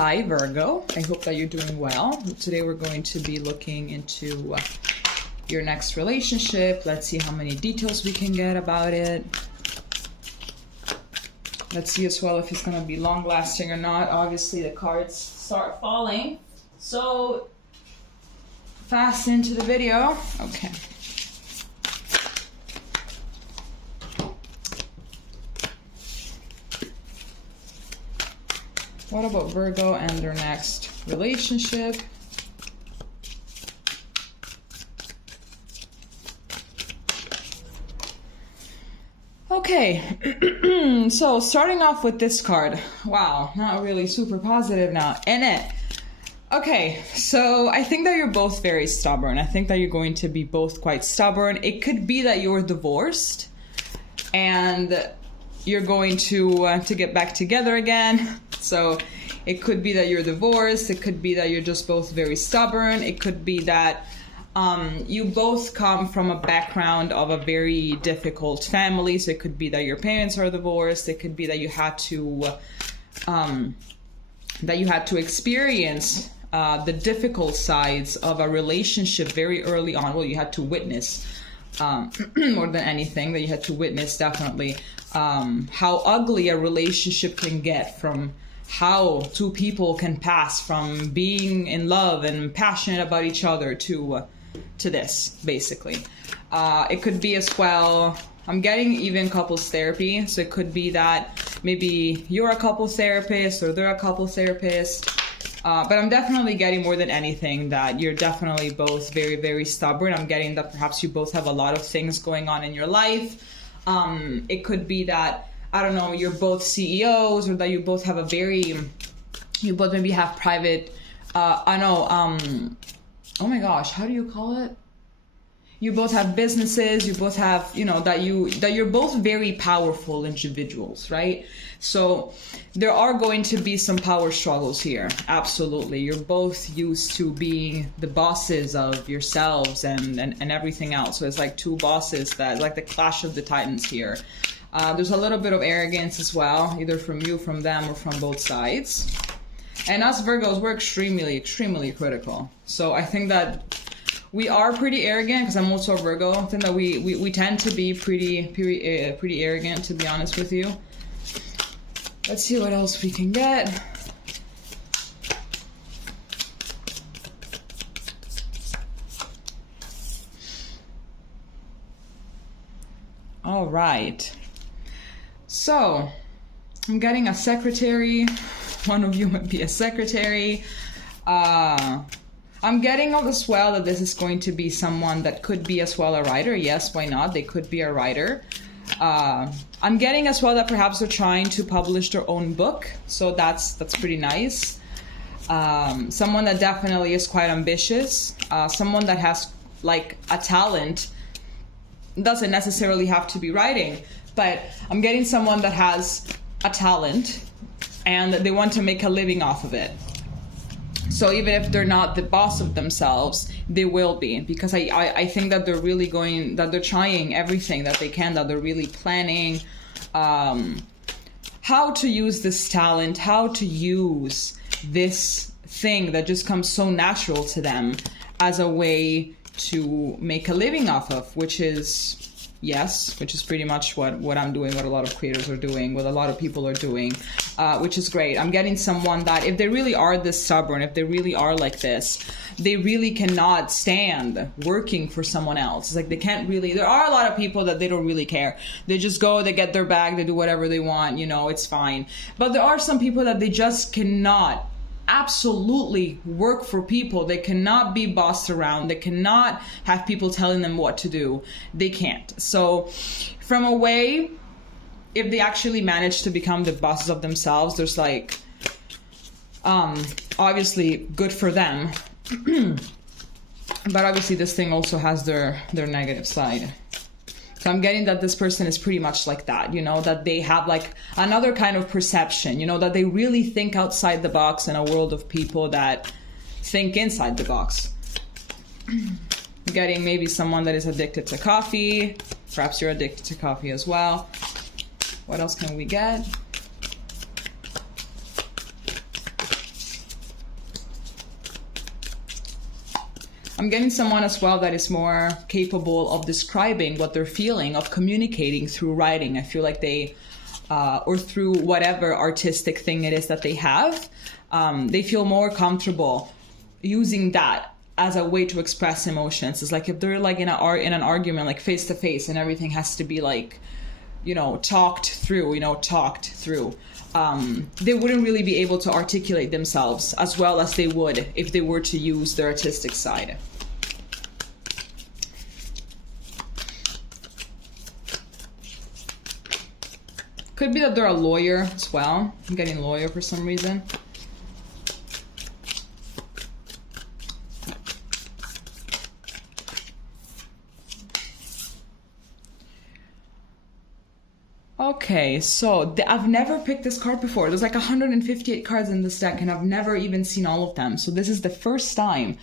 Hi Virgo, I hope that you're doing well. Today we're going to be looking into your next relationship. Let's see how many details we can get about it. Let's see as well if it's going to be long lasting or not. Obviously the cards start falling so fast into the video. Okay. What about Virgo and their next relationship? Okay, so starting off with this card. Wow, not really super positive now, in it. Okay, so I think that you're both very stubborn. I think that you're going to be both quite stubborn. It could be that you're divorced and you're going to get back together again. So it could be that you're divorced. It could be that you're just both very stubborn. It could be that you both come from a background of a very difficult family. So it could be that your parents are divorced. It could be that you had to experience the difficult sides of a relationship very early on. Well, you had to witness more than anything, that you had to witness definitely how ugly a relationship can get, from how two people can pass from being in love and passionate about each other to this, basically. It could be as well, I'm getting even couples therapy, so it could be that maybe you're a couple therapist or they're a couple therapist. But I'm definitely getting, more than anything, that you're definitely both very, very stubborn. I'm getting that perhaps you both have a lot of things going on in your life. It could be that, I don't know, you're both CEOs, or that you both have you both maybe have private, oh my gosh, how do you call it? You both have businesses, you both have, that you're both very powerful individuals, right? So there are going to be some power struggles here. Absolutely. You're both used to being the bosses of yourselves and everything else. So it's like two bosses, that like the clash of the titans here. There's a little bit of arrogance as well, either from you, from them, or from both sides. And us Virgos, we're extremely, extremely critical. So I think that we are pretty arrogant, because I'm also a Virgo. I think that we tend to be pretty arrogant, to be honest with you. Let's see what else we can get. All right. So I'm getting a secretary. One of you might be a secretary. I'm getting as well that this is going to be someone that could be as well a writer. Yes, why not? They could be a writer. I'm getting as well that perhaps they're trying to publish their own book. So that's pretty nice. Someone that definitely is quite ambitious. Someone that has like a talent. Doesn't necessarily have to be writing. But I'm getting someone that has a talent and they want to make a living off of it. So even if they're not the boss of themselves, they will be, because I think that they're really they're trying everything that they can, that they're really planning how to use this talent, how to use this thing that just comes so natural to them as a way to make a living off of, which is pretty much what I'm doing, what a lot of creators are doing, what a lot of people are doing, which is great. I'm getting someone that if they really are this stubborn, if they really are like this, they really cannot stand working for someone else. It's like they can't really, there are a lot of people that they don't really care. They just go, they get their bag, they do whatever they want, it's fine. But there are some people that they just cannot absolutely work for people. They cannot be bossed around. They cannot have people telling them what to do. They can't. So from a way, if they actually manage to become the bosses of themselves, there's like obviously good for them. But obviously this thing also has their negative side. So I'm getting that this person is pretty much like that, that they have like another kind of perception, that they really think outside the box in a world of people that think inside the box. I'm getting maybe someone that is addicted to coffee. Perhaps you're addicted to coffee as well. What else can we get? I'm getting someone as well that is more capable of describing what they're feeling, of communicating through writing. I feel like they, or through whatever artistic thing it is that they have, they feel more comfortable using that as a way to express emotions. It's like if they're like in an argument, like face to face, and everything has to be like, talked through, they wouldn't really be able to articulate themselves as well as they would if they were to use their artistic side. Could be that they're a lawyer as well. I'm getting lawyer for some reason. Okay, so I've never picked this card before. There's like 158 cards in this deck, and I've never even seen all of them. So this is the first time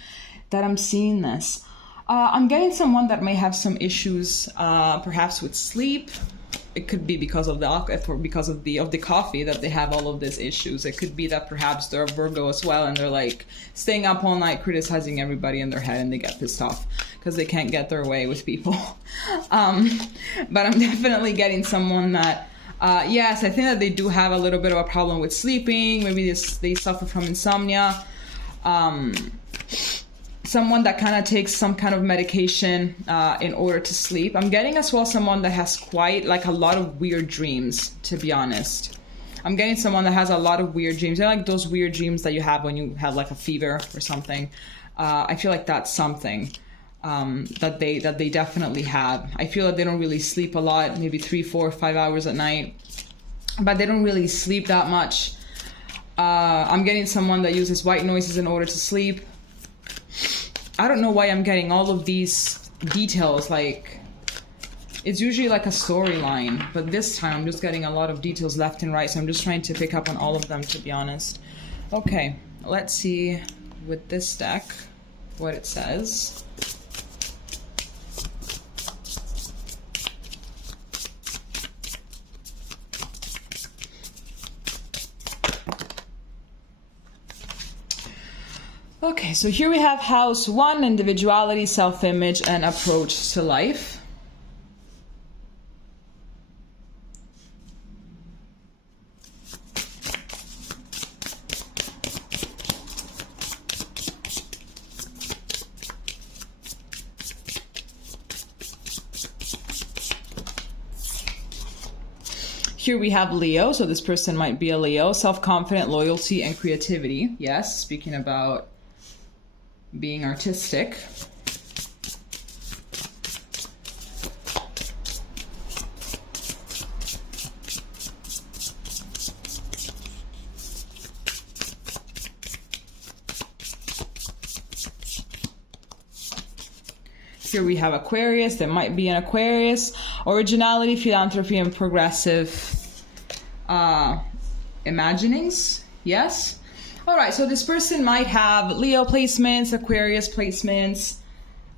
that I'm seeing this. I'm getting someone that may have some issues, perhaps with sleep. It could be because of the coffee that they have all of these issues. It could be that perhaps they're a Virgo as well, and they're like staying up all night criticizing everybody in their head, and they get pissed off because they can't get their way with people. But I'm definitely getting someone that, yes, I think that they do have a little bit of a problem with sleeping. Maybe they suffer from insomnia. Someone that kind of takes some kind of medication in order to sleep. I'm getting as well someone that has quite like a lot of weird dreams, to be honest. I'm getting someone that has a lot of weird dreams. They're like those weird dreams that you have when you have like a fever or something. I feel like that's something that they definitely have. I feel like they don't really sleep a lot, maybe 3, 4, 5 hours at night, but they don't really sleep that much. I'm getting someone that uses white noises in order to sleep. I don't know why I'm getting all of these details. Like, it's usually like a storyline, but this time I'm just getting a lot of details left and right, so I'm just trying to pick up on all of them, to be honest. Okay, let's see with this deck what it says. Okay, so here we have house 1, individuality, self-image, and approach to life. Here we have Leo, so this person might be a Leo. Self-confident, loyalty, and creativity. Yes, speaking about being artistic. Here we have Aquarius. There might be an Aquarius. Originality, philanthropy, and progressive imaginings. Yes. All right, so this person might have Leo placements, Aquarius placements.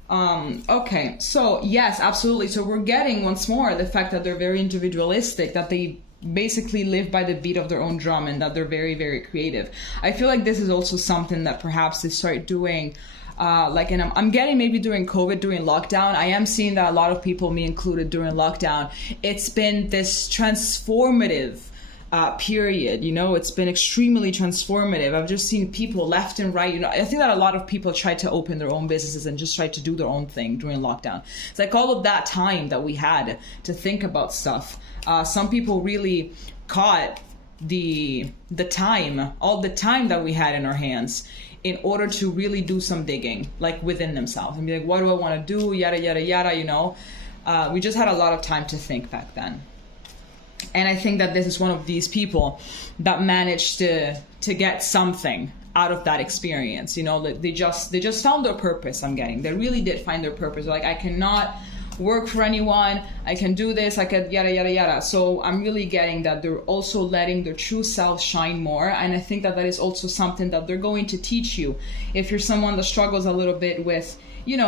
Okay, so yes, absolutely. So we're getting once more the fact that they're very individualistic, that they basically live by the beat of their own drum, and that they're very, very creative. I feel like this is also something that perhaps they start doing, I'm getting maybe during COVID, during lockdown. I am seeing that a lot of people, me included, during lockdown, it's been this transformative period, it's been extremely transformative. I've just seen people left and right, I think that a lot of people tried to open their own businesses and just tried to do their own thing during lockdown. It's like all of that time that we had to think about stuff. Some people really caught all the time that we had in our hands in order to really do some digging, like within themselves, and be like, what do I want to do, yada yada yada. We just had a lot of time to think back then. And I think that this is one of these people that managed to get something out of that experience. They just found their purpose. I'm getting, they really did find their purpose. They're like, I cannot work for anyone, I can do this, I can yada yada yada. So I'm really getting that they're also letting their true self shine more, and I think that is also something that they're going to teach you. If you're someone that struggles a little bit with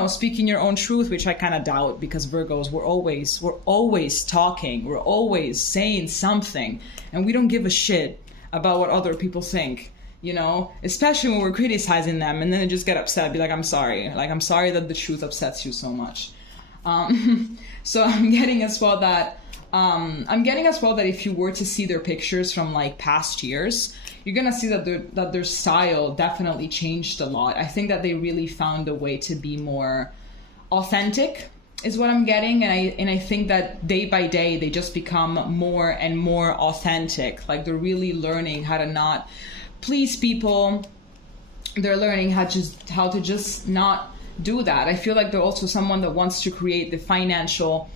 speaking your own truth, which I kind of doubt, because Virgos, we're always talking, we're always saying something, and we don't give a shit about what other people think. you know, especially when we're criticizing them, and then they just get upset, be like, I'm sorry that the truth upsets you so much. So I'm getting as well that if you were to see their pictures from like past years, you're gonna see that their style definitely changed a lot. I think that they really found a way to be more authentic, is what I'm getting, and I think that day by day they just become more and more authentic. Like they're really learning how to not please people. They're learning how to just not do that. I feel like they're also someone that wants to create the financial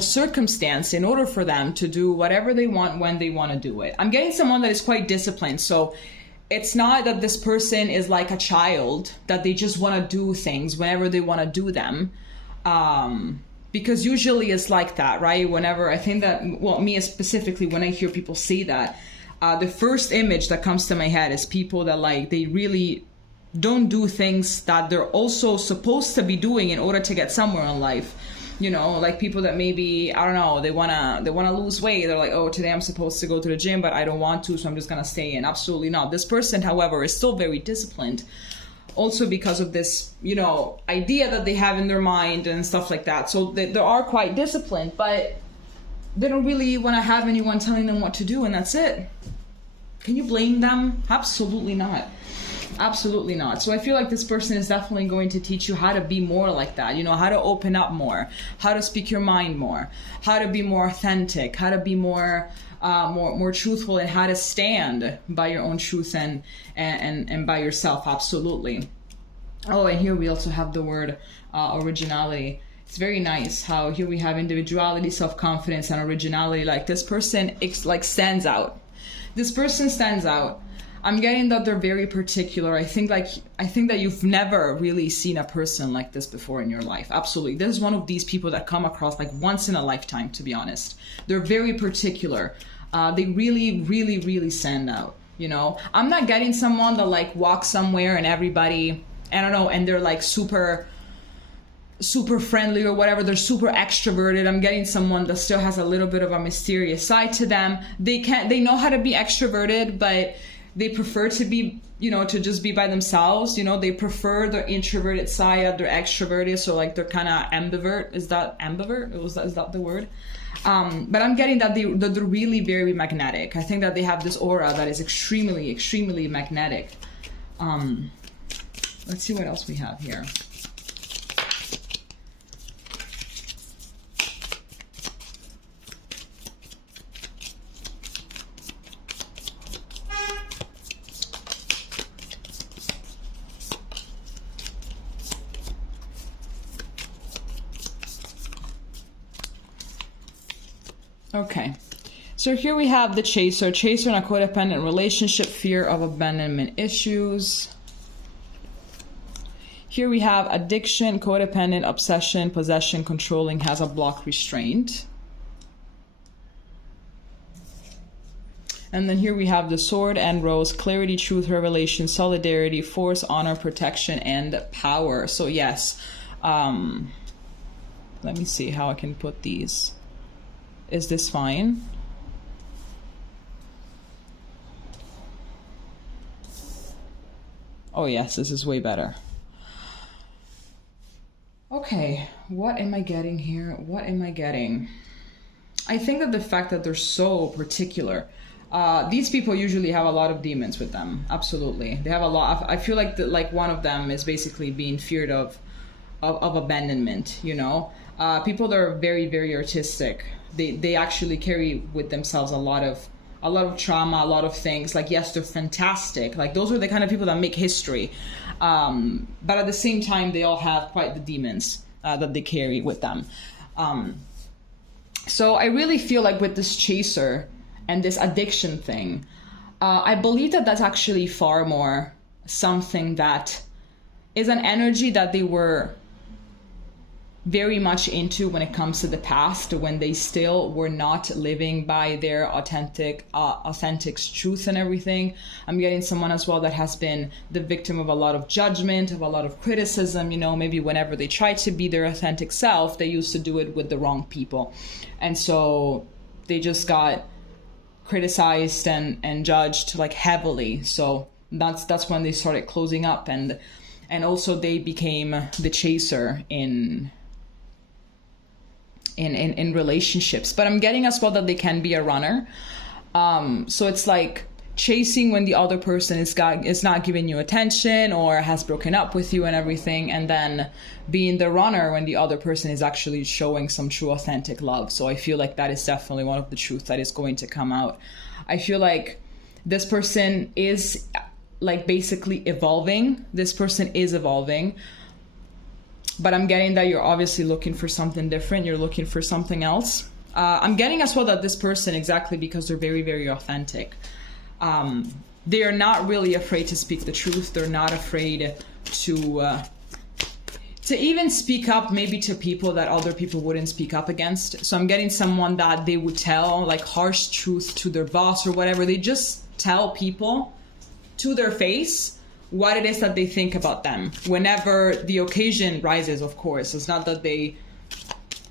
circumstance in order for them to do whatever they want when they want to do it. I'm getting someone that is quite disciplined. So it's not that this person is like a child, that they just want to do things whenever they want to do them. Because usually it's like that, right? Whenever I think that, well, me specifically, when I hear people say that, the first image that comes to my head is people that like, they really don't do things that they're also supposed to be doing in order to get somewhere in life. You know, like people that maybe, I don't know, they wanna lose weight. They're like, oh, today I'm supposed to go to the gym, but I don't want to, so I'm just gonna stay in. Absolutely not. This person, however, is still very disciplined. Also because of this, you know, idea that they have in their mind and stuff like that. So they are quite disciplined, but they don't really want to have anyone telling them what to do, and that's it. Can you blame them? Absolutely not. Absolutely not. So I feel like this person is definitely going to teach you how to be more like that, you know, how to open up more, how to speak your mind more, how to be more authentic, how to be more truthful, and how to stand by your own truth and by yourself. Absolutely. Oh, and here we also have the word originality. It's very nice how here we have individuality, self-confidence, and originality. Like this person stands out. This person stands out. I'm getting that they're very particular. I think that you've never really seen a person like this before in your life. Absolutely. This is one of these people that come across like once in a lifetime, to be honest. They're very particular. They really, really, really stand out. You know, I'm not getting someone that like walks somewhere and everybody, I don't know, and they're like super friendly or whatever. They're super extroverted. I'm getting someone that still has a little bit of a mysterious side to them. They know how to be extroverted, but they prefer to be, you know, to just be by themselves. You know, they prefer their introverted side, they're extroverted. So like they're kind of ambivert. Is that ambivert? Is that the word? But I'm getting that they're really very magnetic. I think that they have this aura that is extremely, extremely magnetic. Let's see what else we have here. Okay, so here we have the chaser in a codependent relationship, fear of abandonment issues. Here we have addiction, codependent, obsession, possession, controlling, has a block, restraint. And then here we have the sword and rose, clarity, truth, revelation, solidarity, force, honor, protection, and power. So yes, let me see how I can put these. Is this fine? Oh yes, this is way better. Okay, what am I getting here? What am I getting? I think that the fact that they're so particular, these people usually have a lot of demons with them. Absolutely, they have a lot. I feel like one of them is basically being feared of abandonment. You know, people that are very, very artistic. They actually carry with themselves a lot of trauma, a lot of things. Like, yes, they're fantastic. Like, those are the kind of people that make history. But at the same time, they all have quite the demons that they carry with them. So I really feel like with this chaser and this addiction thing, I believe that that's actually far more something that is an energy that they were very much into when it comes to the past, when they still were not living by their authentic truth and everything. I'm getting someone as well that has been the victim of a lot of judgment, of a lot of criticism. You know, maybe whenever they tried to be their authentic self, they used to do it with the wrong people. And so they just got criticized and judged like heavily. So that's when they started closing up, and also they became the chaser in relationships. But I'm getting as well that they can be a runner. So it's like chasing when the other person is not giving you attention or has broken up with you and everything, and then being the runner when the other person is actually showing some true authentic love. So I feel like that is definitely one of the truths that is going to come out. I feel like this person is like basically evolving. This person is evolving, but I'm getting that you're obviously looking for something different. You're looking for something else. I'm getting as well that this person, exactly because they're very, very authentic, they are not really afraid to speak the truth. They're not afraid to even speak up maybe to people that other people wouldn't speak up against. So I'm getting someone that they would tell like harsh truth to their boss or whatever. They just tell people to their face what it is that they think about them whenever the occasion rises, of course. It's not that they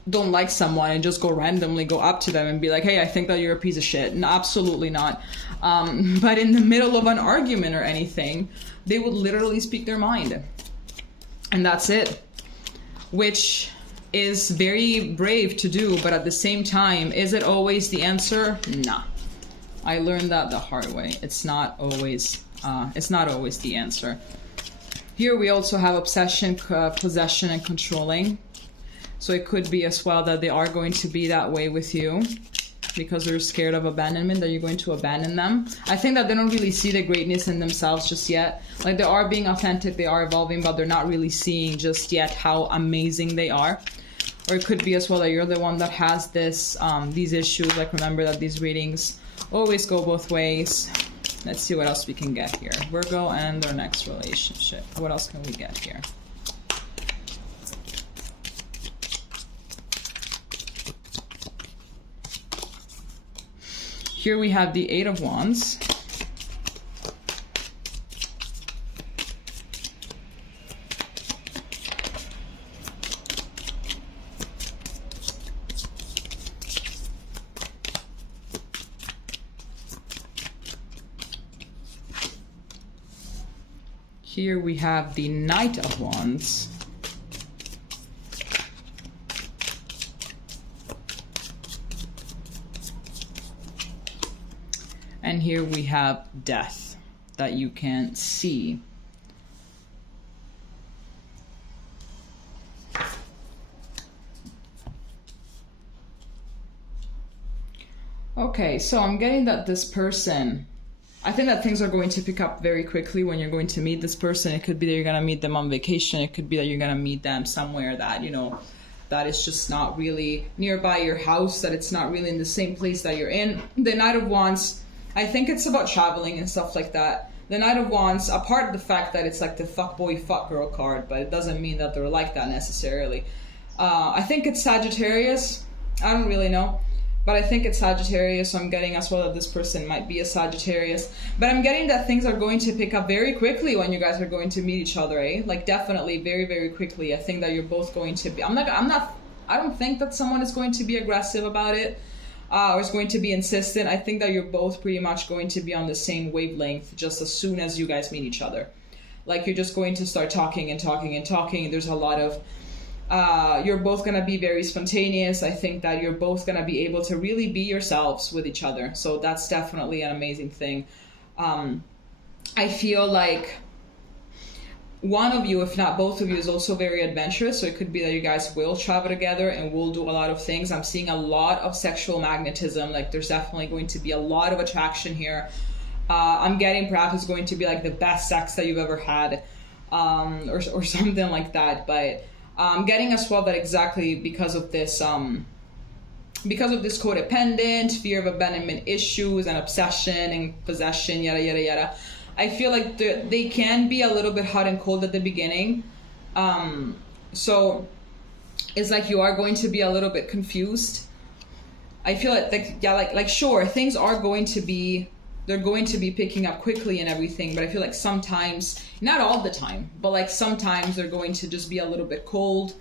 don't like someone and just randomly go up to them and be like, hey, I think that you're a piece of shit. No, absolutely not. But in the middle of an argument or anything, they would literally speak their mind. And that's it. Which is very brave to do, but at the same time, is it always the answer? Nah. I learned that the hard way. It's not always the answer. Here we also have obsession, possession, and controlling. So it could be as well that they are going to be that way with you because they're scared of abandonment, that you're going to abandon them. I think that they don't really see the greatness in themselves just yet. Like, they are being authentic, they are evolving, but they're not really seeing just yet how amazing they are. Or it could be as well that you're the one that has these issues. Like, remember that these readings always go both ways. Let's see what else we can get here. Virgo and their next relationship. What else can we get here? Here we have the Eight of Wands. Here we have the Knight of Wands. And here we have Death that you can't see. Okay, so I'm getting that this person, I think that things are going to pick up very quickly when you're going to meet this person. It could be that you're going to meet them on vacation. It could be that you're going to meet them somewhere that, you know, that is just not really nearby your house, that it's not really in the same place that you're in. The Knight of Wands, I think it's about traveling and stuff like that. The Knight of Wands, apart from the fact that it's like the fuckboy, fuckgirl card, but it doesn't mean that they're like that necessarily. I think it's Sagittarius. I don't really know. But I think it's Sagittarius, so I'm getting as well that this person might be a Sagittarius. But I'm getting that things are going to pick up very quickly when you guys are going to meet each other, eh? Like, definitely very, very quickly. I think that you're both going to be... I don't think that someone is going to be aggressive about it, or is going to be insistent. I think that you're both pretty much going to be on the same wavelength just as soon as you guys meet each other. Like, you're just going to start talking and talking and talking. There's a lot of... you're both going to be very spontaneous. I think that you're both going to be able to really be yourselves with each other. So that's definitely an amazing thing. I feel like one of you, if not both of you, is also very adventurous. So it could be that you guys will travel together and will do a lot of things. I'm seeing a lot of sexual magnetism. Like, there's definitely going to be a lot of attraction here. I'm getting perhaps it's going to be like the best sex that you've ever had, or something like that. But I'm getting as well that exactly because of this codependent, fear of abandonment issues and obsession and possession, yada, yada, yada. I feel like they can be a little bit hot and cold at the beginning. So it's like you are going to be a little bit confused. I feel like sure, things are going to be, they're going to be picking up quickly and everything, but I feel like sometimes, not all the time, but like sometimes they're going to just be a little bit cold.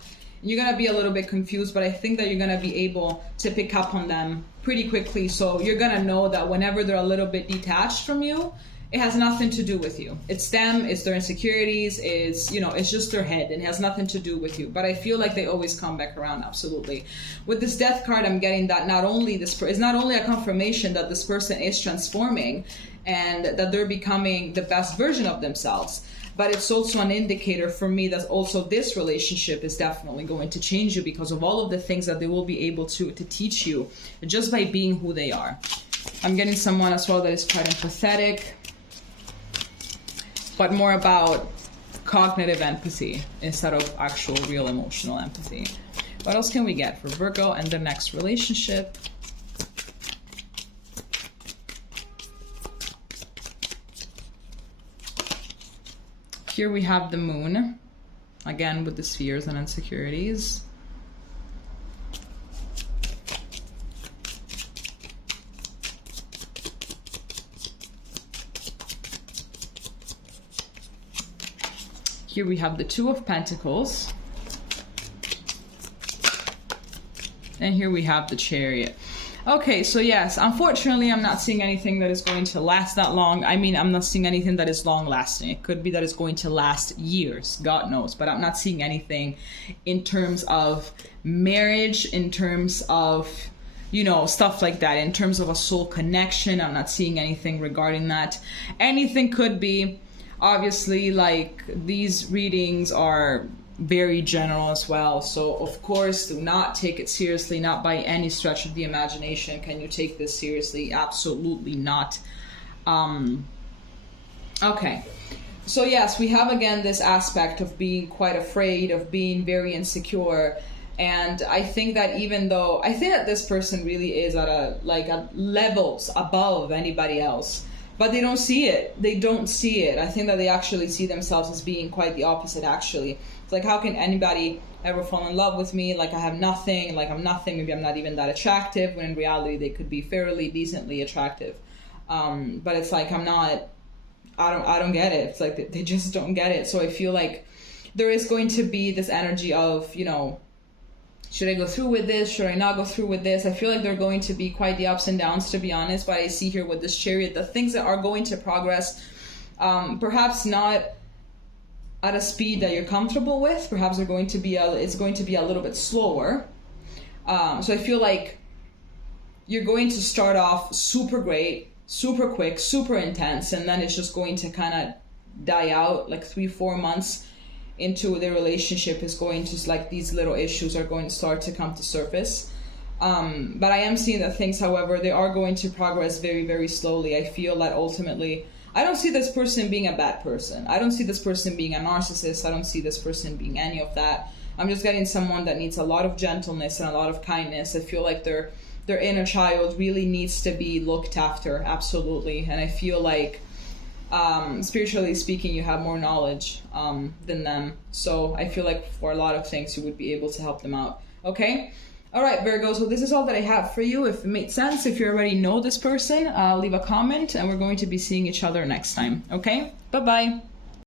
You're going to be a little bit confused, but I think that you're going to be able to pick up on them pretty quickly. So you're going to know that whenever they're a little bit detached from you, it has nothing to do with you. It's them, it's their insecurities, it's, you know, it's just their head. It has nothing to do with you. But I feel like they always come back around, absolutely. With this Death card, I'm getting that not only it's not only a confirmation that this person is transforming and that they're becoming the best version of themselves, but it's also an indicator for me that also this relationship is definitely going to change you because of all of the things that they will be able to teach you just by being who they are. I'm getting someone as well that is quite empathetic, but more about cognitive empathy instead of actual real emotional empathy. What else can we get for Virgo and the next relationship? Here we have the Moon, again with the spheres and insecurities. Here we have the Two of Pentacles. And here we have the Chariot. Okay, so yes, unfortunately, I'm not seeing anything that is going to last that long. I mean, I'm not seeing anything that is long-lasting. It could be that it's going to last years, God knows. But I'm not seeing anything in terms of marriage, in terms of, you know, stuff like that. In terms of a soul connection, I'm not seeing anything regarding that. Anything could be. Obviously, like, these readings are very general as well, so of course do not take it seriously, not by any stretch of the imagination can you take this seriously, absolutely not. Okay, so yes, we have again this aspect of being quite afraid, of being very insecure, and I think that even though I think that this person really is at a levels above anybody else, but they don't see it. They don't see it. I think that they actually see themselves as being quite the opposite, actually. It's like, how can anybody ever fall in love with me? Like, I have nothing. Like, I'm nothing. Maybe I'm not even that attractive. When in reality, they could be fairly decently attractive. But it's like, I don't get it. It's like, they just don't get it. So I feel like there is going to be this energy of, you know, should I go through with this? Should I not go through with this? I feel like they're going to be quite the ups and downs, to be honest. But I see here with this Chariot, the things that are going to progress, perhaps not at a speed that you're comfortable with. Perhaps it's going to be a little bit slower. So I feel like you're going to start off super great, super quick, super intense, and then it's just going to kind of die out like 3-4 months into the relationship is going to, like, these little issues are going to start to come to surface. But I am seeing that things, however, they are going to progress very, very slowly. I feel that ultimately, I don't see this person being a bad person. I don't see this person being a narcissist. I don't see this person being any of that. I'm just getting someone that needs a lot of gentleness and a lot of kindness. I feel like their inner child really needs to be looked after, absolutely. And I feel like spiritually speaking, you have more knowledge than them. So I feel like for a lot of things, you would be able to help them out. Okay? All right, Virgo. So this is all that I have for you. If it made sense, if you already know this person, leave a comment and we're going to be seeing each other next time. Okay? Bye-bye.